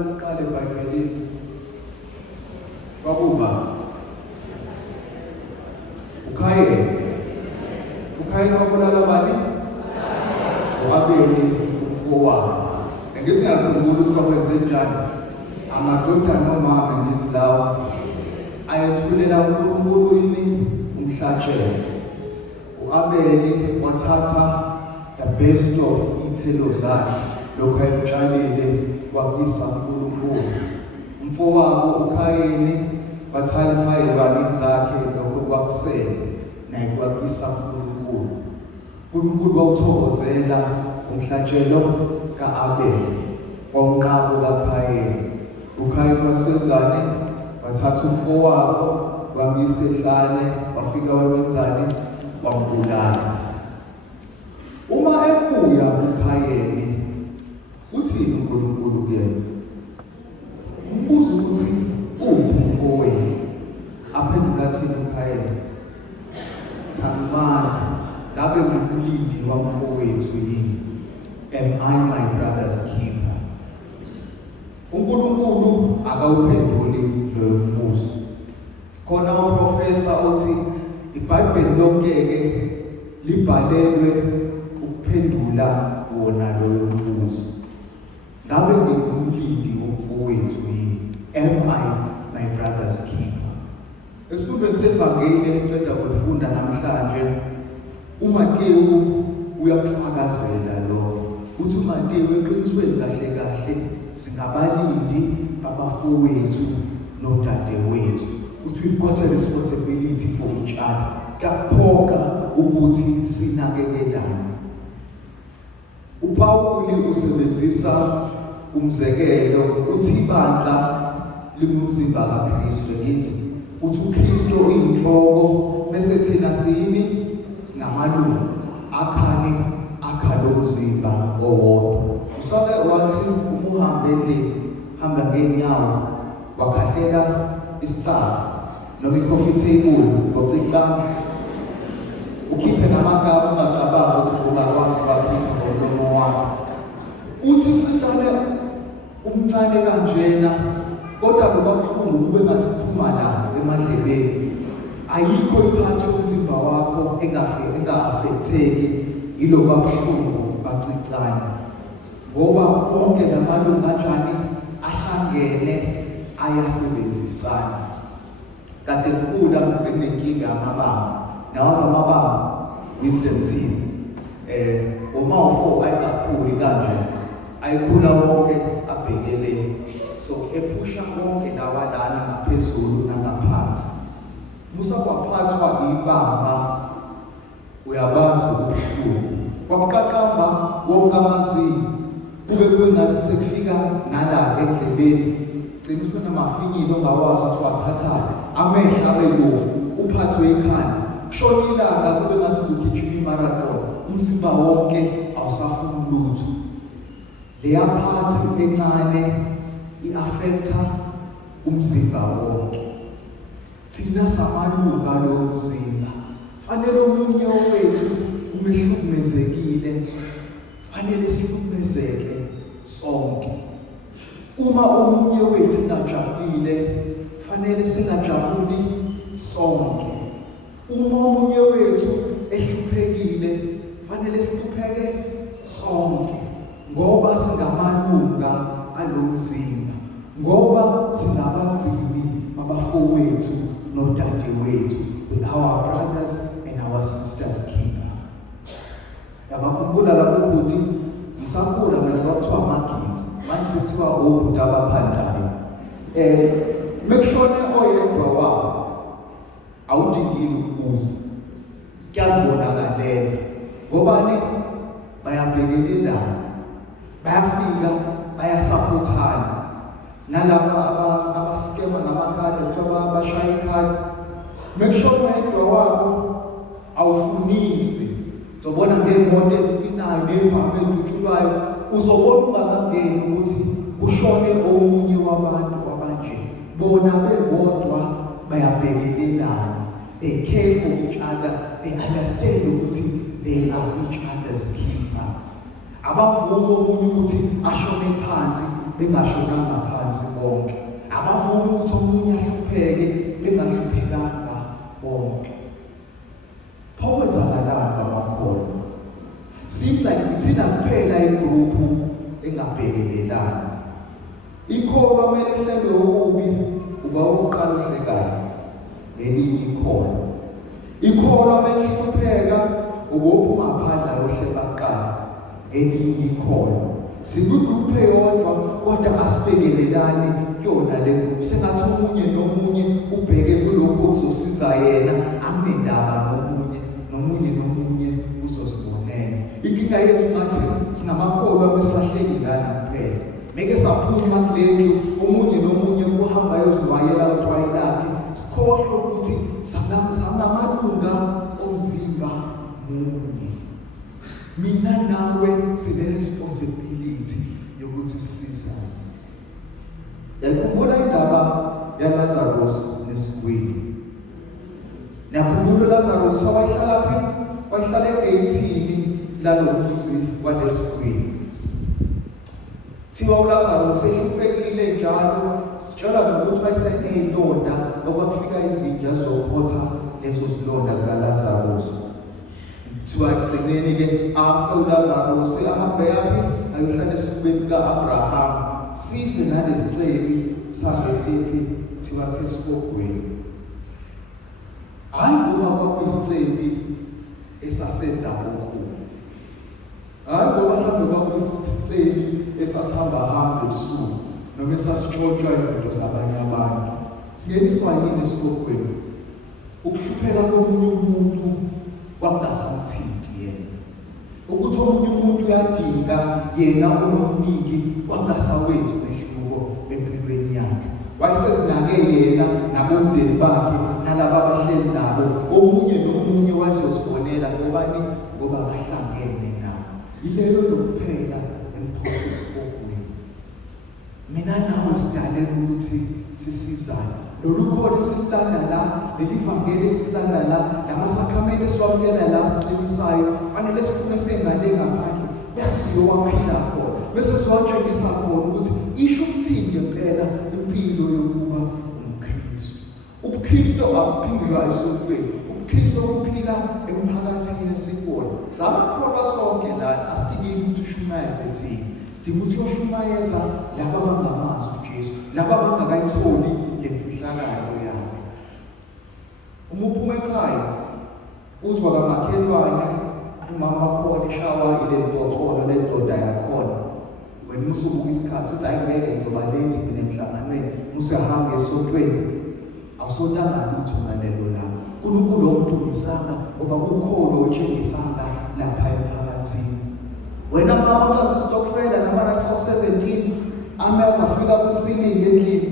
lokuqala eBhayibhelini kwakuba uKhayini wabulala bani? U-Abeli umfowabo. Ngithi ngiyakhumbula ukuthi kwakwenze njani. Amadodana nomama ngithi lawo ayethulela uNkulunkulu umhlatshelo. U-Abeli wathatha the best of iy'thelo zakhe lokhu ayekutshalile wakuyisa uNkulunkulu. Umfowabo uKhayini wathatha ey'lwaneni zakhe lokhu kwakusele naye kwakuyisa uNkulunkulu. uNkulunkulu wawuthokozela umhlatshelo ka-Abeli womqabo kaKhayini. uKhayini wasenzani? Wathatha umfowabo wamyisa ehlane, wafika wamenzani? Wambulala. Uma ebuya uKhayini uthini uNkulunkulu kuyena? Umbuzo ukuthi uphi umfowenu? Aphendula athini uKhayini? Angimazi, ngabe ngumlindi wamfowethu yini? Am I my brother's keeper? uNkulunkulu akawuphenduli loyo mbuzo. Khona uprofesa uthi iBhayibheli lonke-ke libhalelwe ukuphendula wona loyo mbuzo. Ngabe ngingumlindi womfowethu yini? Am I my brother's keeper? Esifundweni sevangeli esiceda ukufunda namhlanje, uMatewu uyakufakazela lokho. Uthi uMatewu eqinisweni kahle kahle singabalindi abafowethu nodadewethu. Uthi we've got a responsibility for each other. Kaphoqa ukuthi sinakekelane. uPawuli usebenzisa umzekelo uthi ibandla limumzimba kaKristu. Ngithi uthi uKristu uyinhloko bese thina singamalungu akha lomzimba owodwa. Usake wathi umuhambe endlini hamba ngeenyawo wakhahlela isicaba noma i-coffee table ngocicama ukhiphe namagama ungacabanga ukuthi ungakwazi ukuwakhipha ngomlomo wakho. Uthi umncane kanjena kodwa kuba buhlungu kube ngathi kuphuma la emadlebeni. Ayikho iphathi yomzimba wakho enga-affecteki yiloba buhlungu bacicane, ngoba konke lamalungu kanjani ahlangene ayasebenzisana. Kade kukhula bekunenkinga yamabanga. Nawazi amabanga wisdom teeth. Uma u4 ayikakhuli kanje ayikhula wonke abhekelele. So ephusha konke lawa lana ngaphezulu nangaphansi. Musa kwaphathwa ibamba uyabazi ubuhlungu. Kwakuqaqamba wonke amazinyo. Kube ngathi sekufika nala endlebeni. Gcina usunamafinyilo ongawazi ukuthi wathathayo. Amehlo abelovu, uphathwe ikhanda. Kushona ilanga kube ngathi ugijima imarathon. Umzimba wonke awusafuni lutho. Leya phathi encane i-affecta umzimba wonke. Thina samalunga lomzimba. Fanele omunye wethu umehlukumezekile. Fanele sihlukumezeke sonke. Uma omunye wethu engajabulile, fanele singajabuli sonke. Uma omunye wethu ehluphekile, fanele sihlupheke sonke. Ngoba singamalunga alomzimba. Ngoba singabagcini abafowethu nodadewethu, with our brothers and our sisters keeper. Yabakhumbula lapho bhuti ngisakhula manje kwakuthiwa ama-kids, manje sekuthiwa obhuti abaphandayo. Mekushone oyedwa wabo awudingile ukubuza, kuyazibonakalela. Ngobani? Bayabhekelelana, bayafika, bayasaphothana. Nalaba abaskema namakhadi kuthiwa bashaya ikhadi. Mekushone oyedwa wabo awufunisi. Uzobona ngey'moto ezipinayo ney'bhamu ezitshulayo, uzobona ungakangeni ukuthi kushone omunye wabantu abanje. Bona bebodwa bayabhekelelana. They care for each other. They understand ukuthi they are each other's keeper. Abavumi omunye ukuthi ashone phansi bengashonanga phansi bonke. Abavumi ukuthi omunye ahlupheke bengahluphekanga bonke. Phokwenzakalayo abakhona. Seems like ithina kuphela igroupu engabhekelelana. Ikholwa kumele hlelwe okubi uba uqala uhlekayo. Elinye ikholwa. Ikholwa kumele hlupheka ubophuma phandle ayohleka kuqala. Elinye ikholwa. Sikugroup eyodwa kodwa asibhekelelane kuyona le group. Sengathi omunye nomunye ubheke kulokho okuzosiza yena, angendaba nomunye uzosibonela. Inkinga yethu ngathi singamakholwa besahleli lana kuphela. Meke saphuma kulendlu omunye nomunye kuhamba yozwayela uthwayi lakhe. Sikhohlwe ukuthi sangamalunga omzimba munye. Mina nawe sine responsibility yokuthi sisizane. Yakhumbula indaba yaLazarus nesigwili. Nakhumbula uLazarus wahlala phi? Wahlala egeyithini lalomuzi walesigwili. Thiwa uLazarus ehluphekile njalo, sitshela ngokuthi wayeseneyilonda okwafika izinja zokhotha lezo zilonda zikaLazarus. Sigcineni ke afa uLazarus ahambe yaphi ayohlala esifubeni sika-Abraham. Size nalesicebi sabe sithi thiwa sesifogweni. Hayi ngoba kwakuyisicebi esasenza okukhulu. Hayi ngoba mhlawumbe kwakuyisicebi esasihamba ebusuku noma esasitshotshwa izinto zabanye abantu. Singeniswa yini esifogweni? Ukuhlupheka komunye umuntu kwakungasamthinti yena. Ukuthi omunye umuntu uyadinga yena unomningi kwakungasawenzi umehluko empilweni yakhe. Wayesezinake yena nabomndeni bakhe nalabo abahleli nabo. Omunye nomunye wayezosibonela ngoba bahlangene nabo. Ileyo lokuphela emphosisi ogwini. Mina nawe sidalelwe ukuthi sisizane. Lolukhona esilanda la, lelivangeli esilanda la, lamasakramenti esiwamukela la siqinisayo, fanele siphume sengale ngaphandle bese siyowaphila khona. Bese siwatshengisa khona ukuthi isho ukuthini ngempela impilo yokuba umKristu. UbuKristu abuphilwa esokweni. UbuKristu ubuphila emphakathini esikuwona. Sabakholwa sonke la, asidingi ukuthi ushumayeze thina. Sidinga ukuthi uyoshumayeza laba abangamazi uJesu, laba abangakayitholi lemfihlakalo yakhe. Uma uphuma ekhaya uzwa kamakhelwane umama khona eshawa ile botolo le ndoda yakhona. Wena usubuka isikhathi uthi ayibeke ngizoba late nemhlanganweni, usahamba esontweni awusondanga lutho ngalelo la. uNkulunkulu omthumbisanga ngoba ukholo otshengisanga lapha emphakathini. Wena mama uthatha isitokfela namarasi awu-17 amazafika kwisilindo endlini,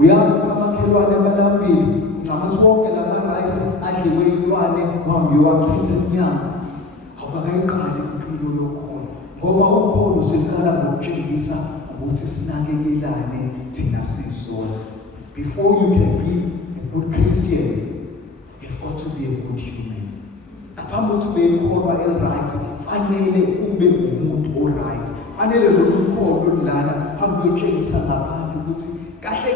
uyazi amakhelwane balambile ncamuthi wonke lamarayisi adliwe iy'lwane wambiwa wachitha emnyango. Awukakayiqali impilo yokholo ngoba ukholo uziqala ngokutshengisa ukuthi sinakekelane thina sisodwa. Before you can be a good Christian, you've got to be a good human. Ngaphambi kokuthi ube yikholwa right, fanele ube umuntu oright. Fanele lolu lana hambe uyotshengisa ngaphandle ukuthi kahle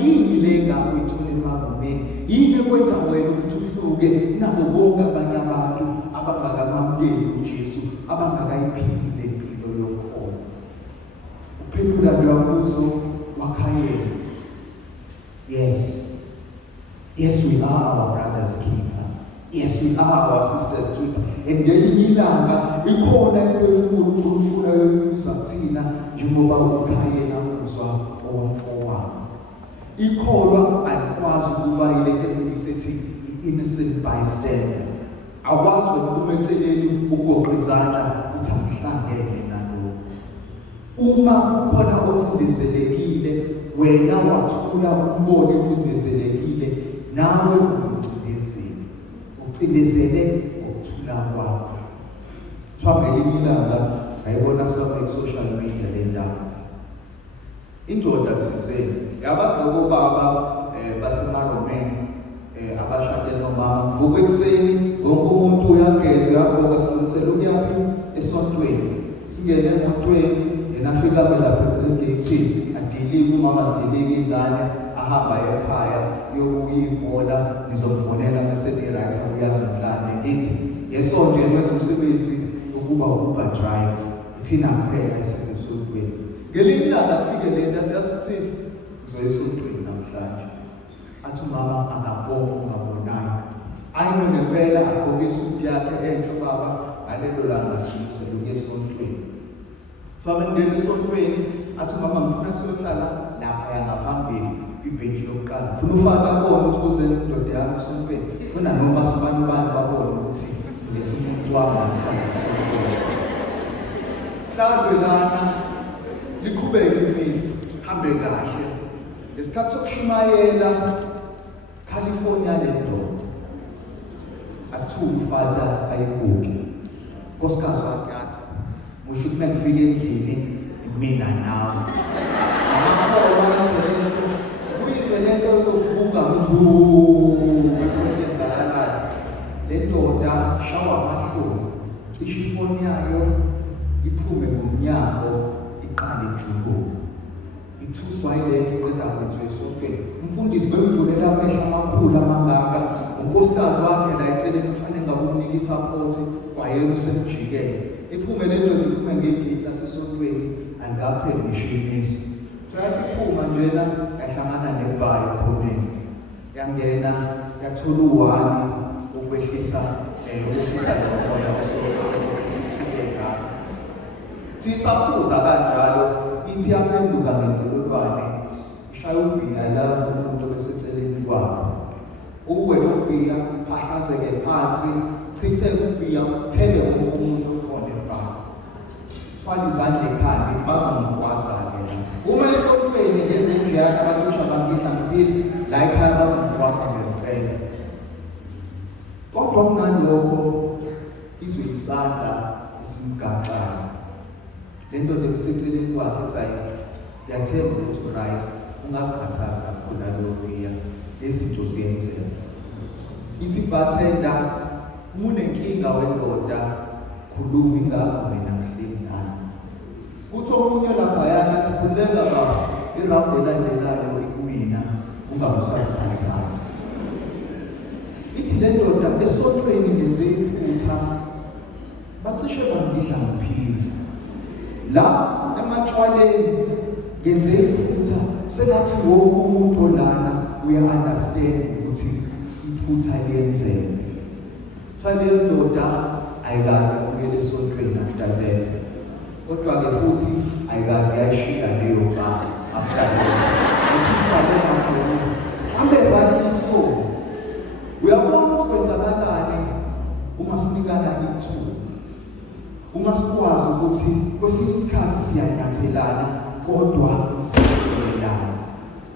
yini le ngakho ithole emagumeni, yini ekwenza wena ukuthi uhluke nabo bonke abanye abantu abangakamamukeli uJesu, abangakayiphili le mpilo yokholo. Uphendula lo mbuzo waKhayela. Yes, we are our brother's keeper. Yes, we are our sister's keeper. And ngelinye ilanga ikhona into ufuna ukuza kuthina njengoba uKhayela uzwa owamfowabo. Ikholwa alikwazi ukuba ile esithi innocent bystander. Akwazi ukuma eceleni ugoqa izandla uthi amhlangene nalo. Uma khona ocindezelekile, wena wathula umbone ocindezelekile, nawe umcindezele. Ucindezele ngokuthula kwakho. Ngelinye ilanga ngayibona sama social media le ndaba. Indoda thizeni yabazi lokubaba basemaromeni abashade nomama kuvuka ekuseni wonke umuntu uyageza uyagqoka silungisela ukuyaphi esontweni. singene emotweni yena afika lapha egate adilike umama sidilike ingane ahamba ekhaya yokuyibona nizomfonela bese ni-right uyazomlanda ngithi yesonto yenza umsebenzi ukuba uber drive thina kuphela isize esontweni ngelinye ilanga kufike lento athi yasuthini uzoya esontweni namhlanje athi umama akabonga ungabonayo ayino ngempela agqoke isuti yakhe enhle baba ngalelo langa simuseluke esontweni fabengena esontweni athi umama ngifuna siyohlala lapha yangaphambili kwibhenji lokuqala ufuna ufaka konke ukuthi kuze indoda yami esontweni ufuna noma sibani babone ukuthi lethu umuntu wami namhlanje esontweni mhlawumbe lana liqhubeke imisi hambe kahle ngesikhathi sokushumayela California lendoda athuka father ayibuke nkosikazi wakhe athi musho kumele kufike endlini mina nawe akho lento uyizwe lento yokuvuka kwenzakala lendoda shawa amahloni cishe ifoni yayo iphume ngomnyango iqale ijuluka ithuswa yilento iqeda kwethu esontweni umfundisi bemvulela amehlo amakhulu amangaka unkosikazi wakhe la eceleni kufanele ngakumnika isupport kwayena usemjikele iphume lento iphume ngegate lasesontweni angapheli ngisho imisi trathi iphuma njena yahlangana nebhayi ekhoneni yangena yathola uwani ukwehlisa lomoya osithuleka tisaphuza kanjalo ithi yaphenduka ngendololwane ishaya ubhiya la umuntu obeseceleni kwakhe uwe ubhiya phahlazeke phansi chithe ubhiya uthele umuntu okhona ebhayi thwala izandla ekhanda ithi bazomgwaza-ke uma esontweni ngenze njeyana abacisha bangidla ngempili la ekhaya bazomgwaza ngempela kodwa kunalokho izwe isandla esimgaxayo lento lebiseceleni kwakhe ethi hayi yathemba ukuthi right ungazikhathazi kakhulu nalokhuya lezinto ziyenzeka ithi bartender uma unenkinga wendoda khuluma ingakho mina ngihleli nayo kuthi omunye laphayana athi khuleka baba irawundi elandelayo ikumina ungabusazikhathazi ithi le ndoda esontweni ngenze iphutha bacishe bangidla ngiphila la ematshwaleni ngenze iphutha sengathi wonke umuntu olana uya-understand ukuthi iphutha liyenzeka fanele ndoda ayikaze ukuyela esontweni after that kodwa-ke futhi ayikaze yayishiya leyo ba after that esisibaleka khona mhlawumbe bakiso uyabona ukuthi kwenzakalani uma sinikana ithuba uma sikwazi ukuthi kwesinye isikhathi siyanyathelana kodwa siyathelelana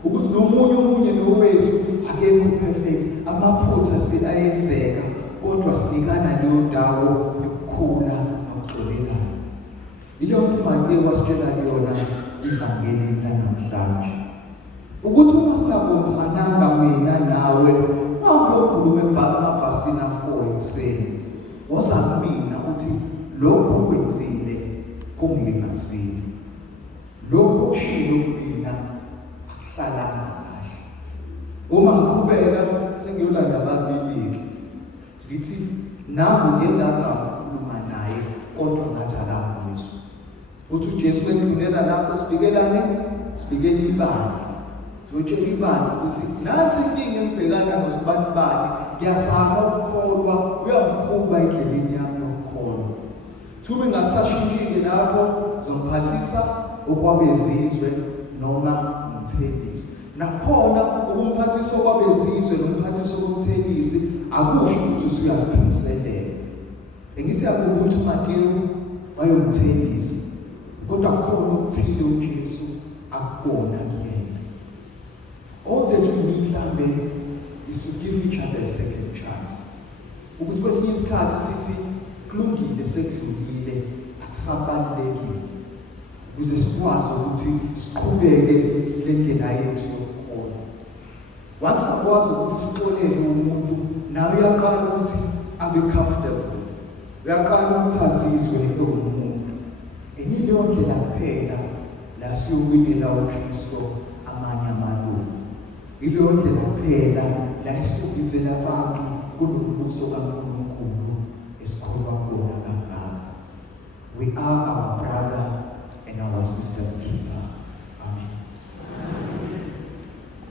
ukuthi nomunye nowethu akekho perfect amaphutha ayenzeka kodwa sinikana leyo ndawo yokukhula nokuxolelana ileyo nto manje wasitshela yona ivangeli lanamhlanje ukuthi uma singabonisana mina nawe awulokhuluma emabhasini afo ekuseni woza kumina uthi lokho kwenzile kungilimazile lokho kushilo kumina akuhlalanga kahle uma ngiqhubeka sengiyolanda ababiliki ngithi nami ngingazama ukukhuluma naye kodwa ngathi akamizwa uthi uJesu wedlulela lapho sibikele ibandla sitshela ibandla ukuthi nathi inkinga engibhekana nosibani ngiyazama ukukholwa uyamkhuba endleleni yami yokukholwa thume ngasashintshile lapho zomphathisa okwabezizwe noma umthengisi nakhona ukumphathisa okwabezizwe nomphathisa okumthengisi akusho ukuthi usuyaziphindiselela engithi yakuba ukuthi uMateyu wayomthengisi kodwa kukhona ukuthile uJesu akubona kuyena. All that we need mhlambe is to give each other a second chance. Ukuthi kwesinye isikhathi sithi kulungile sekudlulile akusabalulekile ukuze sikwazi ukuthi siqhubeke silendlela yethu yokukhona. Wasakwazi ukuthi sixolele umuntu nawe uyaqala ukuthi abe comfortable. Uyaqala ukuthi azizwe lo muntu. Iyona indlela kuphela la siyowinela uKristu amanye amalungu. Iyona indlela kuphela la esibizela abantu kulombuso kaNkulunkulu esikholwa kuwona kangaka. We are our brother and our sister's keeper.